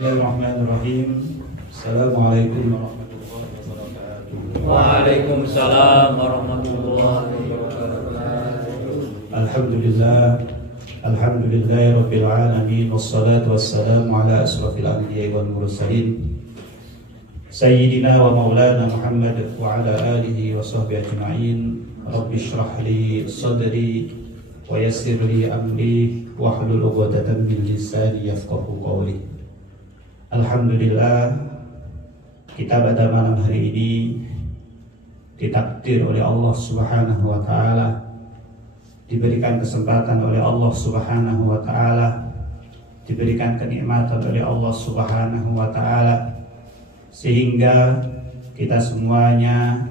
Bismillahirrahmanirrahim. Assalamualaikum warahmatullahi wabarakatuh. Waalaikumsalam warahmatullahi wabarakatuh. Alhamdulillahi rabbil alamin, wassalatu wassalamu ala asrafil anbiya'i wal mursalin sayyidina wa maulana Muhammad wa ala alihi wa sahbihi ajma'in. Rabbi shrah li sadri wa yassir li amri wahlul 'uqdatam min lisani yafqahu qawli. Alhamdulillah, kita pada malam hari ini ditakdir oleh Allah Subhanahu wa taala, diberikan kesempatan oleh Allah Subhanahu wa taala, diberikan kenikmatan oleh Allah Subhanahu wa taala, sehingga kita semuanya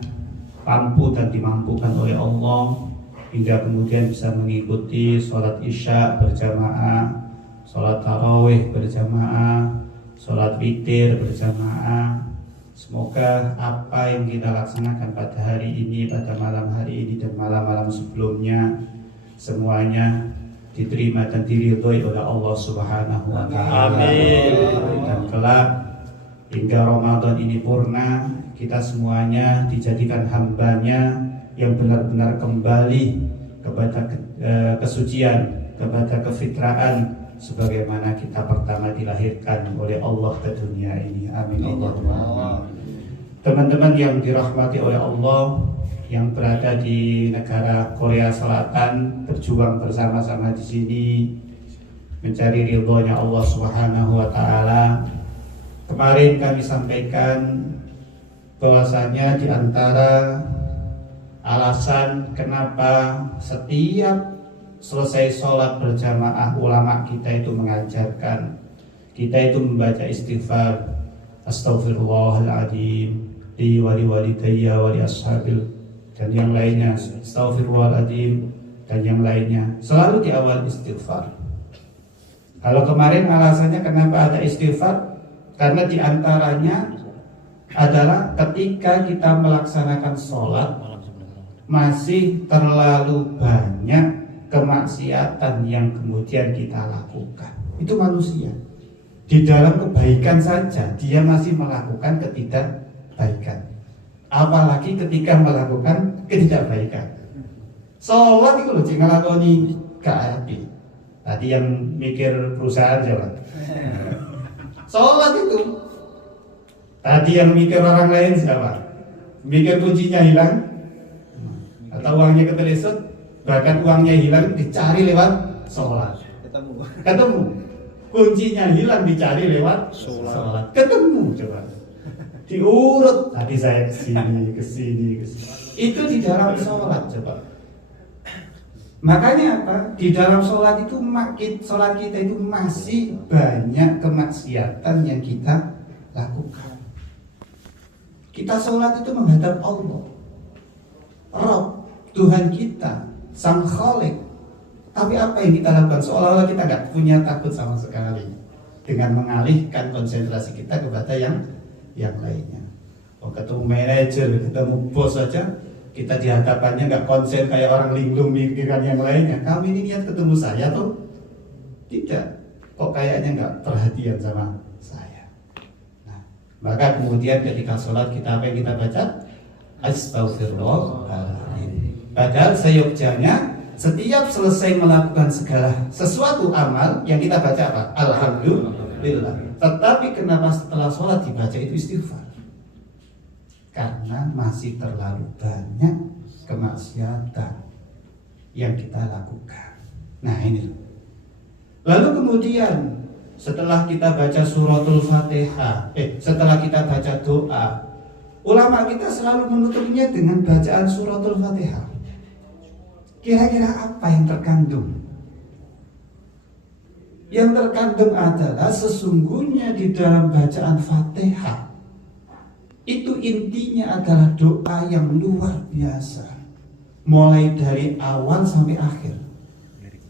mampu dan dimampukan oleh Allah hingga kemudian bisa mengikuti sholat isya berjamaah, sholat tarawih berjamaah, sholat witir berjamaah. Semoga apa yang kita laksanakan pada hari ini, pada malam hari ini dan malam-malam sebelumnya, semuanya diterima dan diridhoi oleh Allah Subhanahu wa taala. Amin. Dan kelak hingga Ramadan ini purna, kita semuanya dijadikan hambanya yang benar-benar kembali kepada kesucian, kepada kefitraan, sebagaimana kita pertama dilahirkan oleh Allah ke dunia ini. Amin Allahumma. Teman-teman yang dirahmati oleh Allah, yang berada di negara Korea Selatan, berjuang bersama-sama di sini mencari ridhonya Allah Subhanahu wa taala. Kemarin kami sampaikan bahwasanya di antara alasan kenapa setiap selesai sholat berjamaah ulama kita itu mengajarkan kita itu membaca istighfar, astaghfirullahaladzim li wali walidayya wali ashabil, dan yang lainnya, astaghfirullahaladzim dan yang lainnya, selalu di awal istighfar. Kalau kemarin alasannya kenapa ada istighfar, karena diantaranya adalah ketika kita melaksanakan sholat masih terlalu banyak kemaksiatan yang kemudian kita lakukan. Itu manusia. Di dalam kebaikan saja dia masih melakukan ketidakbaikan, apalagi ketika melakukan ketidakbaikan. Sholat itu loh, jika ngelakoni keapi. Tadi yang mikir perusahaan jalan. Sholat itu. Tadi yang mikir orang lain siapa? Mikir kuncinya hilang atau uangnya ketelisut, bahkan uangnya hilang dicari lewat sholat. Ketemu. Kuncinya hilang dicari lewat sholat. Ketemu, coba. Diurut. Tadi saya kesini. Itu di dalam sholat, coba. Makanya apa? Di dalam sholat itu sholat kita itu masih banyak kemaksiatan yang kita lakukan. Kita sholat itu menghadap Allah, Rabb, Tuhan kita, Sang Khalik. Tapi apa yang kita lakukan? Seolah-olah kita nggak punya takut sama sekali, dengan mengalihkan konsentrasi kita kepada yang lainnya. Oh, ketemu manajer, ketemu bos saja, kita di hadapannya nggak konsen kayak orang linglung mikiran yang lainnya. Kamu ini niat ketemu saya tuh? Tidak. Kok kayaknya nggak perhatian sama saya. Nah, maka kemudian ketika sholat kita apa yang kita baca? Astaghfirullahaladzim. Padahal seyogyanya setiap selesai melakukan segala sesuatu amal yang kita baca apa? Alhamdulillah. Tetapi kenapa setelah sholat dibaca itu istighfar? Karena masih terlalu banyak kemaksiatan yang kita lakukan. Nah ini. Lalu kemudian setelah kita baca suratul Fatihah, setelah kita baca doa, ulama kita selalu menutupnya dengan bacaan suratul Fatihah. Kira-kira apa yang terkandung? Yang terkandung adalah sesungguhnya di dalam bacaan Fatihah itu intinya adalah doa yang luar biasa, mulai dari awal sampai akhir,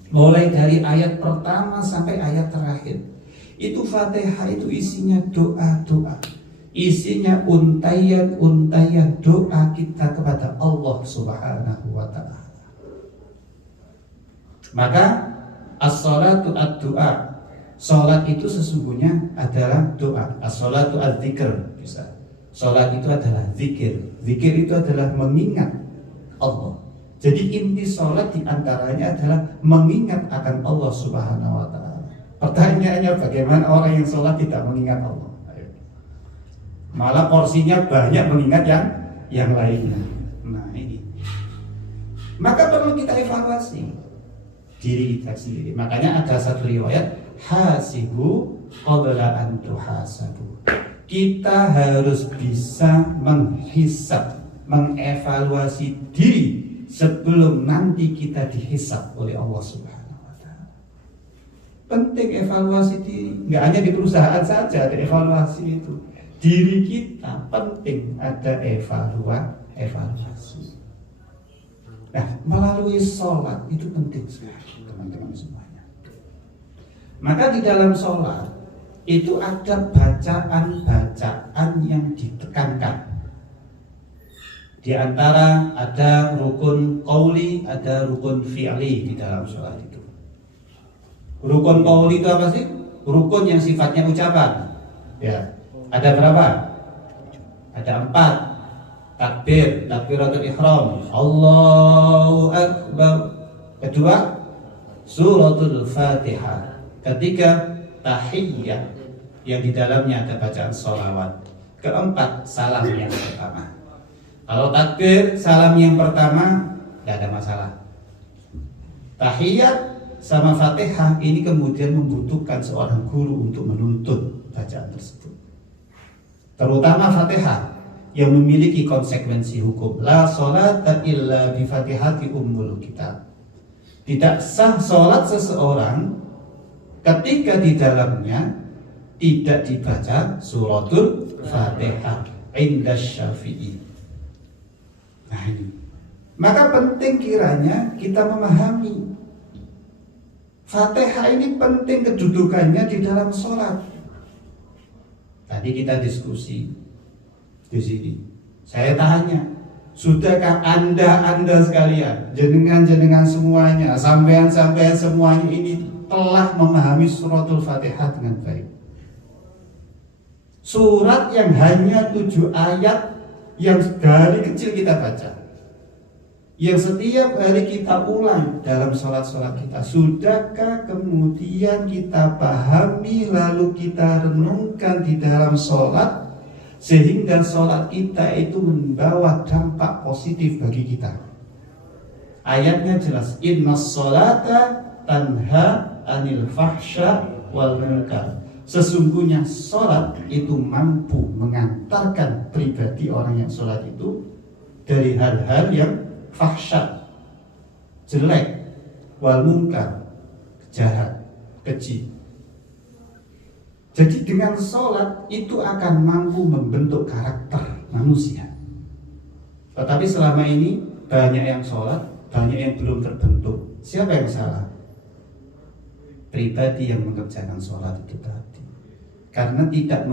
mulai dari ayat pertama sampai ayat terakhir. Itu Fatihah itu isinya doa-doa, isinya untayan doa kita kepada Allah Subhanahu wa ta'ala. Maka as-salatu ad-du'a, Sholat itu sesungguhnya adalah doa. As-sholatu az-zikr bisa. Sholat itu adalah zikir. Zikir itu adalah mengingat Allah. Jadi inti sholat diantaranya adalah mengingat akan Allah Subhanahu Wa Taala. Pertanyaannya bagaimana orang yang sholat tidak mengingat Allah? Malah porsinya banyak mengingat yang lainnya. Nah ini. Maka perlu kita evaluasi diri kita sendiri. Makanya ada satu riwayat, hasibu qabla an tuhasabu. Kita harus bisa menghisab, mengevaluasi diri sebelum nanti kita dihisab oleh Allah Subhanahu wa taala. Penting evaluasi diri, enggak hanya di perusahaan saja ada evaluasi itu. Diri kita penting ada evaluasi. Nah, melalui sholat itu penting sekali teman-teman semuanya. Maka di dalam sholat itu ada bacaan-bacaan yang ditekankan. Di antara ada rukun qauli, ada rukun fi'li di dalam sholat itu. Rukun qauli itu apa sih? Rukun yang sifatnya ucapan. Ya, ada berapa? Ada 4. Takbir, takbiratul ihram, Allahu Akbar. Kedua, suratul Fatihah. Ketiga, tahiyyah yang di dalamnya ada bacaan sholawat. Keempat, salam yang pertama. Kalau takbir, salam yang pertama tidak ada masalah. Tahiyyat sama Fatihah ini kemudian membutuhkan seorang guru untuk menuntut bacaan tersebut. Terutama Fatihah yang memiliki konsekuensi hukum. La sholata illa bi Fatihati ummul kitab. Tidak sah sholat seseorang ketika di dalamnya tidak dibaca suratul Fatihah inda Syafi'i. Nah ini. Maka penting kiranya kita memahami Fatihah ini penting kedudukannya di dalam sholat. Tadi kita diskusi di sini. Saya tanya, sudahkah anda sekalian, jenengan semuanya, sampean semuanya ini telah memahami suratul Fatihah dengan baik? Surat yang hanya 7 ayat yang dari kecil kita baca, yang setiap hari kita ulang dalam sholat-sholat kita. Sudahkah kemudian kita pahami lalu kita renungkan di dalam sholat sehingga sholat kita itu membawa dampak positif bagi kita? Ayatnya jelas, innas sholata tanha anil fahsya wal munkar. Sesungguhnya sholat itu mampu mengantarkan pribadi orang yang sholat itu dari hal-hal yang fahsya, jelek, wal munkar, jahat, keji. Jadi dengan sholat itu akan mampu membentuk karakter manusia. Tetapi selama ini banyak yang sholat, banyak yang belum terbentuk. Siapa yang salah? Pribadi yang mengerjakan sholat itu tadi. Karena tidak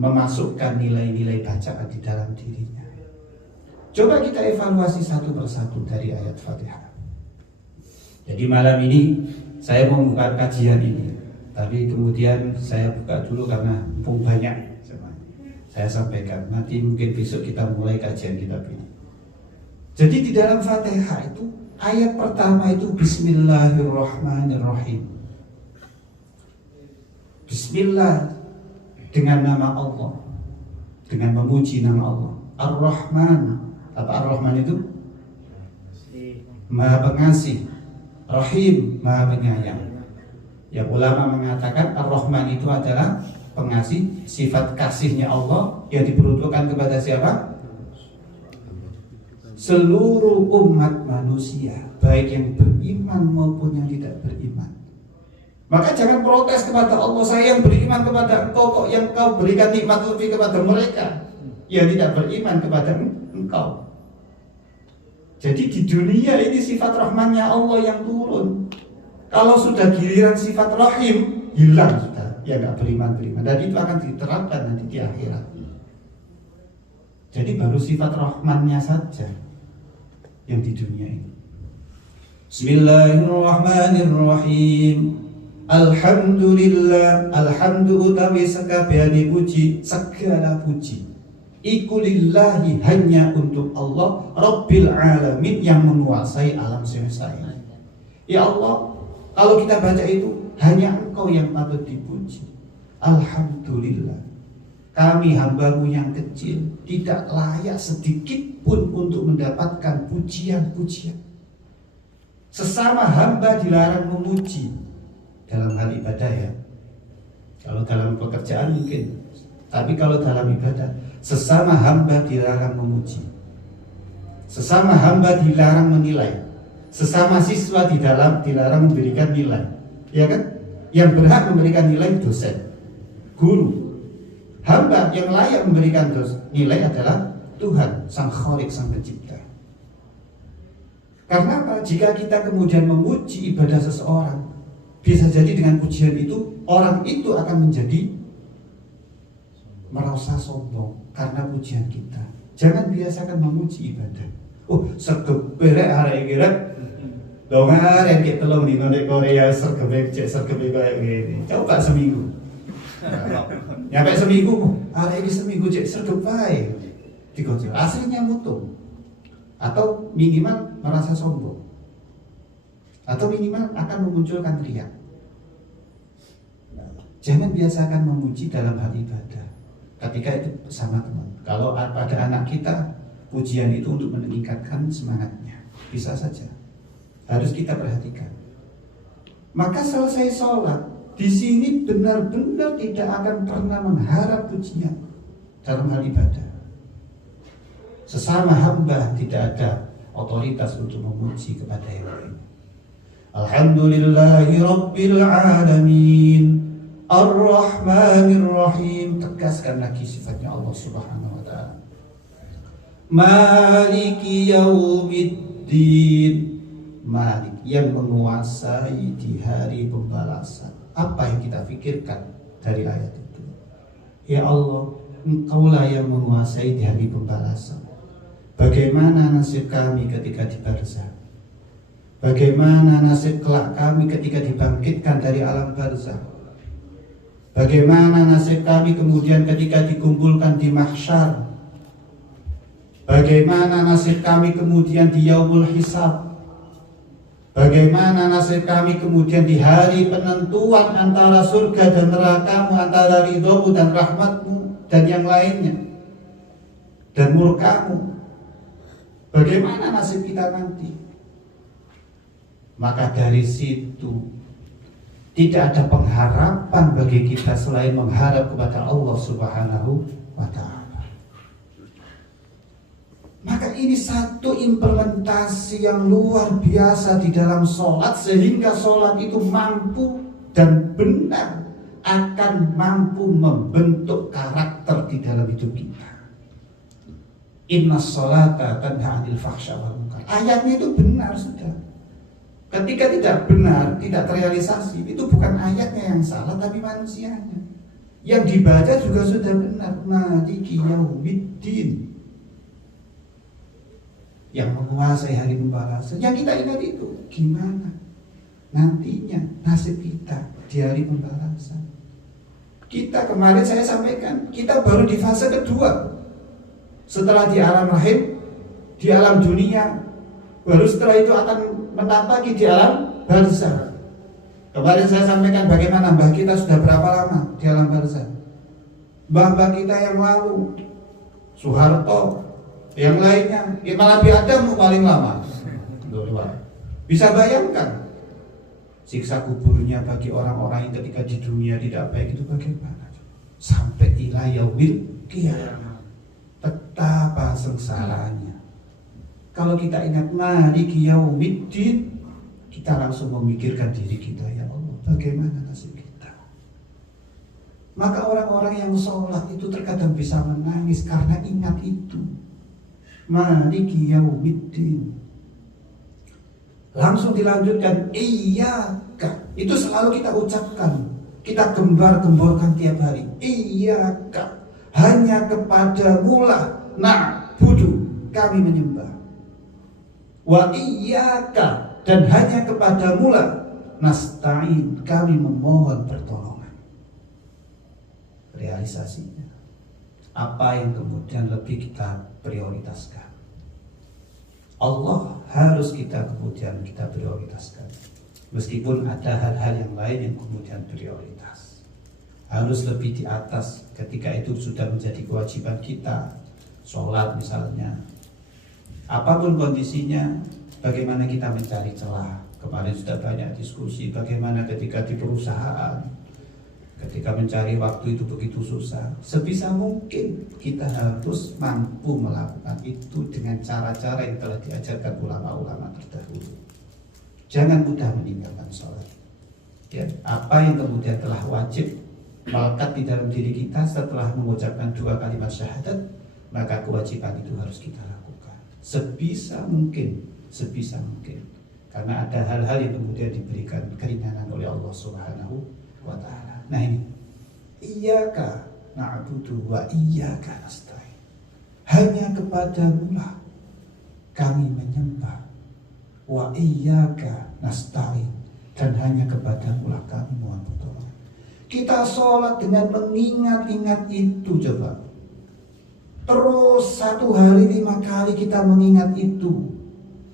memasukkan nilai-nilai bacaan di dalam dirinya. Coba kita evaluasi satu persatu dari ayat Fatihah. Jadi malam ini saya mau membuka kajian ini, tapi kemudian saya buka dulu karena mumpung banyak saya sampaikan. Nanti mungkin besok kita mulai kajian kitab ini. Jadi di dalam Fatihah itu ayat pertama itu Bismillahirrahmanirrahim. Bismillah dengan nama Allah, dengan memuji nama Allah. Ar-Rahman, apa Ar-Rahman itu? Maha Pengasih. Rahim, Maha Penyayang. Yang ulama mengatakan Ar-Rahman itu adalah pengasih, sifat kasihnya Allah yang diperuntukkan kepada siapa? Seluruh umat manusia, baik yang beriman maupun yang tidak beriman. Maka jangan protes kepada Allah, saya yang beriman kepada engkau, kok yang kau berikan nikmat lebih kepada mereka yang tidak beriman kepada engkau. Jadi di dunia ini sifat rahmannya Allah yang turun. Kalau sudah giliran sifat rahim, hilang sudah. Ya nggak beriman. Dan itu akan diterapkan nanti di akhirat. Jadi baru sifat rahmannya saja yang di dunia ini. Bismillahirrahmanirrahim. Alhamdulillah, alhamdu utawi sakabehane puji, segala puji iku lillahi, hanya untuk Allah, Rabbil alamin, yang menguasai alam semesta ini. Ya Allah, kalau kita baca itu hanya Engkau yang patut dipuji. Alhamdulillah, kami hambamu yang kecil tidak layak sedikit pun untuk mendapatkan pujian-pujian. Sesama hamba dilarang memuji dalam hal ibadah ya. Kalau dalam pekerjaan mungkin, tapi kalau dalam ibadah, sesama hamba dilarang memuji. Sesama hamba dilarang menilai. Sesama siswa dilarang memberikan nilai. Ya kan? Yang berhak memberikan nilai dosen, guru. Hamba yang layak memberikan nilai adalah Tuhan, Sang Khalik, Sang Pencipta. Karena apa? Jika kita kemudian memuji ibadah seseorang, bisa jadi dengan pujian itu orang itu akan menjadi merasa sombong karena pujian kita. Jangan biasakan memuji ibadah. Oh, sergeberek hari ini dongar yang kita tolong di Korea sergebek kayak gini. Coba seminggu. Nyampe seminggu, hari ini seminggu cek sergebai. Dikocok. Aslinya mutung. Atau minimal merasa sombong, atau minimal akan memunculkan riak. Jangan biasakan memuji dalam hal ibadah ketika itu bersama teman. Kalau pada anak kita, pujian itu untuk meningkatkan semangatnya, bisa saja. Harus kita perhatikan. Maka selesai sholat, di sini benar-benar tidak akan pernah mengharap pujian dalam hal ibadah. Sesama hamba tidak ada otoritas untuk memuji kepada yang lain. Alhamdulillahi Rabbil Alamin, Ar-Rahmanir Rahim. Tegaskan lagi sifatnya Allah Subhanahu wa ta'ala. Maliki Yaumiddin, Malik, yang menguasai di hari pembalasan. Apa yang kita pikirkan dari ayat itu? Ya Allah, Engkaulah yang menguasai di hari pembalasan. Bagaimana nasib kami ketika di barzah? Bagaimana nasib kelak kami ketika dibangkitkan dari alam barzah? Bagaimana nasib kami kemudian ketika dikumpulkan di mahsyar? Bagaimana nasib kami kemudian di yaumul hisab? Bagaimana nasib kami kemudian di hari penentuan antara surga dan nerakamu, antara ridhomu dan rahmatmu dan yang lainnya, dan murkamu? Bagaimana nasib kita nanti? Maka dari situ tidak ada pengharapan bagi kita selain mengharap kepada Allah Subhanahu wa ta'ala. Maka ini satu implementasi yang luar biasa di dalam sholat, sehingga sholat itu mampu dan benar akan mampu membentuk karakter di dalam hidup kita. Inna sholata tanha 'anil fahsya wal munkar. Ayatnya itu benar sudah. Ketika tidak benar, tidak terrealisasi, itu bukan ayatnya yang salah, tapi manusianya. Yang dibaca juga sudah benar. Maliki Yaumiddin, yang menguasai hari pembalasan. Yang kita ingat itu gimana nantinya nasib kita di hari pembalasan. Kita kemarin saya sampaikan, kita baru di fase kedua. Setelah di alam rahim, di alam dunia, baru setelah itu akan menapaki di alam barzah. Kemarin saya sampaikan bagaimana mbah kita sudah berapa lama di alam barzah. Mbah-mbah kita yang lalu, Soeharto, yang lainnya, Imam Nabi Adam paling lama. Bisa bayangkan siksa kuburnya bagi orang-orang yang ketika di dunia tidak baik itu bagaimana? Sampai ila yaumil qiyamah. Betapa sengsaranya. Kalau kita ingat Maliki Yaumiddin, kita langsung memikirkan diri kita, ya Allah, bagaimana nasib kita? Maka orang-orang yang sholat itu terkadang bisa menangis karena ingat itu. Maliki Yaumiddin. Langsung dilanjutkan iyyaka. Itu selalu kita ucapkan, kita gembar-gemborkan tiap hari. Iyyaka, hanya kepadamu lah na'budu, kami menyembah. Wa iyyaka dan hanya kepadamu lah nasta'in, kami memohon pertolongan. Realisasinya, apa yang kemudian lebih kita prioritaskan? Allah harus kita kemudian kita prioritaskan, meskipun ada hal-hal yang lain yang kemudian prioritas, harus lebih di atas ketika itu sudah menjadi kewajiban kita. Sholat misalnya, apapun kondisinya, bagaimana kita mencari celah. Kemarin sudah banyak diskusi bagaimana ketika di perusahaan, ketika mencari waktu itu begitu susah. Sebisa mungkin kita harus mampu melakukan itu dengan cara-cara yang telah diajarkan ulama-ulama terdahulu. Jangan mudah meninggalkan sholat. Ya, apa yang kemudian telah wajib melekat di dalam diri kita setelah mengucapkan 2 kalimat syahadat, maka kewajiban itu harus kita lakukan sebisa mungkin. Karena ada hal-hal yang kemudian diberikan keringanan oleh Allah Subhanahu wa ta'ala. Nah ini, iyyaka na'budu wa iyyaka nasta'in. Hanya kepadamu lah kami menyembah, wa iyyaka nasta'in, dan hanya kepadamu lah kami mohon pertolongan. Kita sholat dengan mengingat-ingat itu, coba. Terus 1 hari 5 kali kita mengingat itu.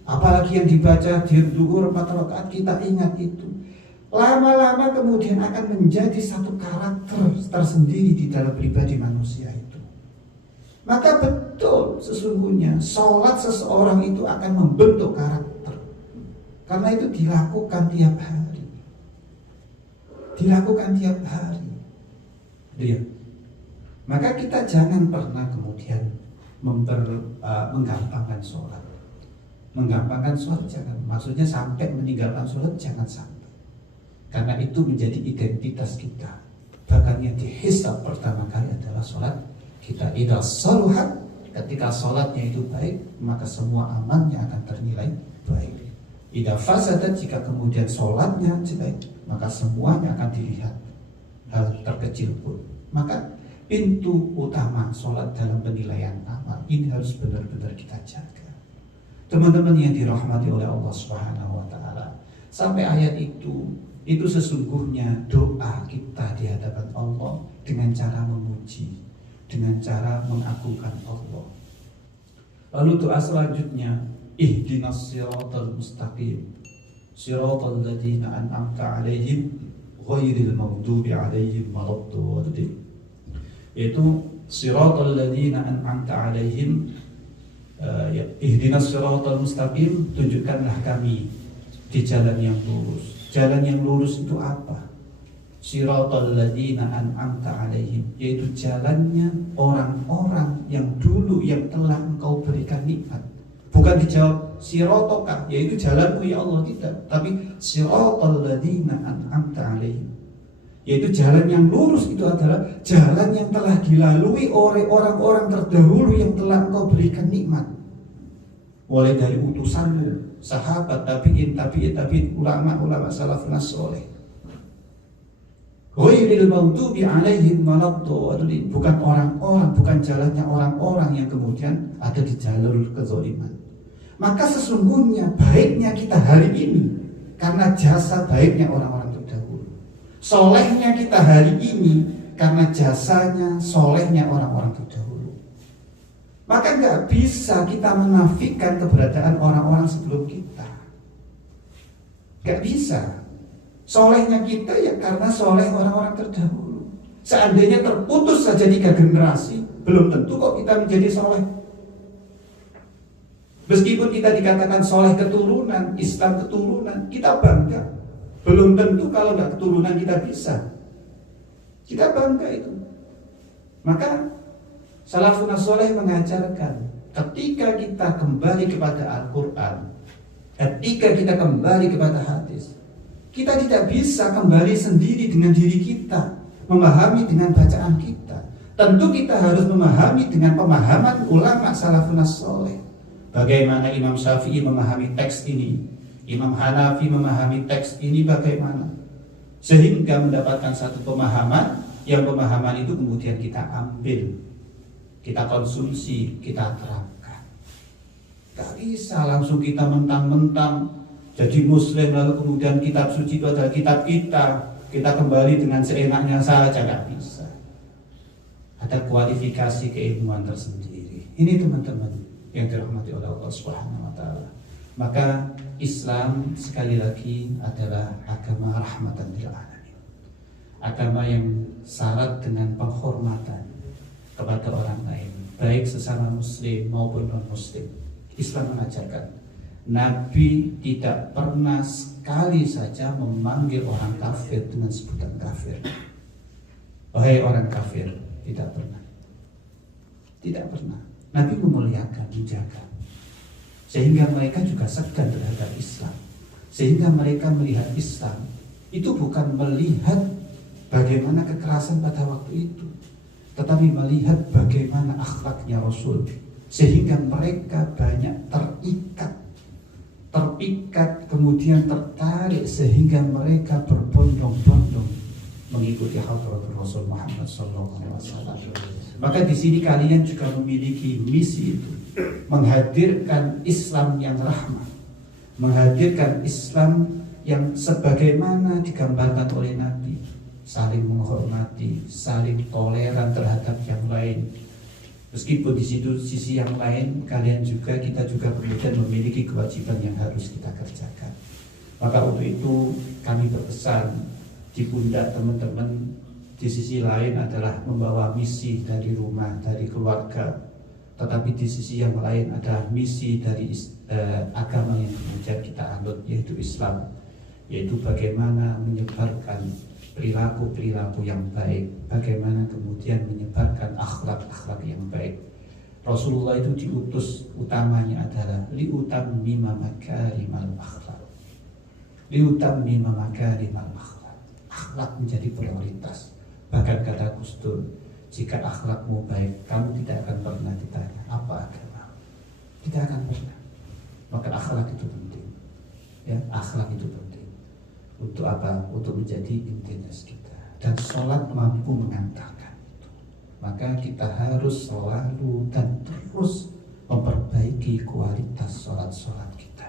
Apalagi yang dibaca di zuhur 4 rakaat, kita ingat itu. Lama-lama kemudian akan menjadi satu karakter tersendiri di dalam pribadi manusia itu. Maka betul sesungguhnya sholat seseorang itu akan membentuk karakter, karena itu dilakukan tiap hari. Iya. Maka kita jangan pernah kemudian menggampangkan sholat. Menggampangkan sholat jangan, maksudnya sampai meninggalkan sholat jangan sampai. Karena itu menjadi identitas kita. Bahkan yang dihisab pertama kali adalah sholat kita. Idza saluhat, ketika sholatnya itu baik, maka semua amalnya akan ternilai baik. Idza fasadat, jika kemudian sholatnya jelek, maka semuanya akan dilihat, hal terkecil pun. Maka pintu utama sholat dalam penilaian amal ini harus benar-benar kita jaga. Teman-teman yang dirahmati oleh Allah Subhanahu wa ta'ala, sampai ayat itu sesungguhnya doa kita di hadapan Allah dengan cara memuji, dengan cara mengagungkan Allah. Lalu doa selanjutnya, ihdinas siratal mustaqim, siratal ladzina an'amta 'alaihim ghairil maghdubi 'alaihim waladdallin. Yaitu siratal ladzina an'amta 'alaihim, ihdinas siratal mustaqim, tunjukkanlah kami di jalan yang lurus. Jalan yang lurus itu apa? Siratal ladzina an'amta 'alaihim, yaitu jalannya orang-orang yang dulu yang telah Engkau berikan nikmat. Bukan dijawab siratoka, yaitu jalanmu ya Allah, tidak, tapi siratal ladzina an'amta 'alaihim, yaitu jalan yang lurus itu adalah jalan yang telah dilalui oleh orang-orang terdahulu yang telah Engkau berikan nikmat. Mulai dari utusanmu, sahabat, tabi'in, ulama-ulama salafun saleh. Ghairil maghdubi 'alaihim waladdallin, bukan orang-orang, bukan jalannya orang-orang yang kemudian ada di jalur kezaliman. Maka sesungguhnya baiknya kita hari ini karena jasa baiknya orang-orang terdahulu. Solehnya kita hari ini karena jasanya solehnya orang-orang terdahulu. Maka nggak bisa kita menafikan keberadaan orang-orang sebelum kita. Nggak bisa. Solehnya kita ya karena soleh orang-orang terdahulu. Seandainya terputus saja 3 generasi, belum tentu kok kita menjadi soleh. Meskipun kita dikatakan soleh keturunan, Islam keturunan, kita bangga. Belum tentu kalau nggak keturunan kita bisa. Kita bangga itu. Maka salafun saleh mengajarkan, ketika kita kembali kepada Al-Quran, ketika kita kembali kepada hadis, kita tidak bisa kembali sendiri dengan diri kita, memahami dengan bacaan kita. Tentu kita harus memahami dengan pemahaman ulama salafun saleh. Bagaimana Imam Syafi'i memahami teks ini, Imam Hanafi memahami teks ini bagaimana, sehingga mendapatkan satu pemahaman, yang pemahaman itu kemudian kita ambil, kita konsumsi, kita terapkan. Gak bisa langsung kita mentang-mentang jadi muslim lalu kemudian kitab suci itu adalah kitab kita kembali dengan seenaknya saja, nggak bisa. Ada kualifikasi keilmuan tersendiri. Ini teman-teman yang dirahmati oleh Allah Subhanahu wa taala. Maka Islam sekali lagi adalah agama rahmatan lil alamin. Agama yang syarat dengan penghormatan kepada orang lain, baik sesama muslim maupun non muslim. Islam mengajarkan Nabi tidak pernah sekali saja memanggil orang kafir dengan sebutan kafir. Wahai orang kafir, tidak pernah. Tidak pernah. Nabi memuliakan, menjaga. Sehingga mereka juga segan terhadap Islam. Sehingga mereka melihat Islam itu bukan melihat bagaimana kekerasan pada waktu itu, tetapi melihat bagaimana akhlaknya Rasul. Sehingga mereka banyak terpikat, kemudian tertarik, sehingga mereka berbondong-bondong mengikuti hadratul Rasul Muhammad SAW. Maka di sini kalian juga memiliki misi itu, menghadirkan Islam yang rahmah, menghadirkan Islam yang sebagaimana digambarkan oleh Nabi, saling menghormati, saling toleran terhadap yang lain. Meskipun di situ sisi yang lain kita juga kemudian memiliki kewajiban yang harus kita kerjakan. Maka untuk itu kami berpesan di pundak teman-teman di sisi lain adalah membawa misi dari rumah, dari keluarga. Tetapi di sisi yang lain ada misi dari agama yang kemudian kita anut, yaitu Islam, yaitu bagaimana menyebarkan perilaku-perilaku yang baik, bagaimana kemudian menyebarkan akhlak-akhlak yang baik. Rasulullah itu diutus utamanya adalah liutammima makarimal akhlak. Liutammima makarimal akhlak. Akhlak menjadi prioritas. Bahkan kata Gus Dur, jika akhlakmu baik, kamu tidak akan pernah ditanya apa agama. Tidak akan pernah. Maka akhlak itu penting. Ya, akhlak itu penting. Untuk apa? Untuk menjadi identitas kita. Dan sholat mampu mengantarkan itu. Maka kita harus selalu dan terus memperbaiki kualitas sholat-sholat kita.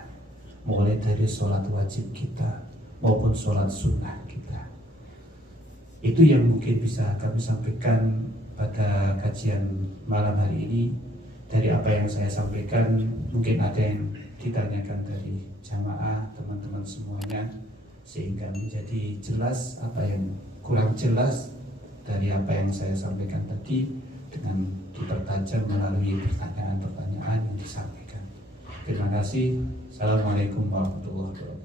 Mulai dari sholat wajib kita maupun sholat sunnah kita. Itu yang mungkin bisa kami sampaikan pada kajian malam hari ini. Dari apa yang saya sampaikan, mungkin ada yang ditanyakan dari jamaah, teman-teman semuanya, sehingga menjadi jelas apa yang kurang jelas dari apa yang saya sampaikan tadi dengan dipertajam melalui pertanyaan-pertanyaan yang disampaikan. Terima kasih. Assalamualaikum warahmatullahi wabarakatuh.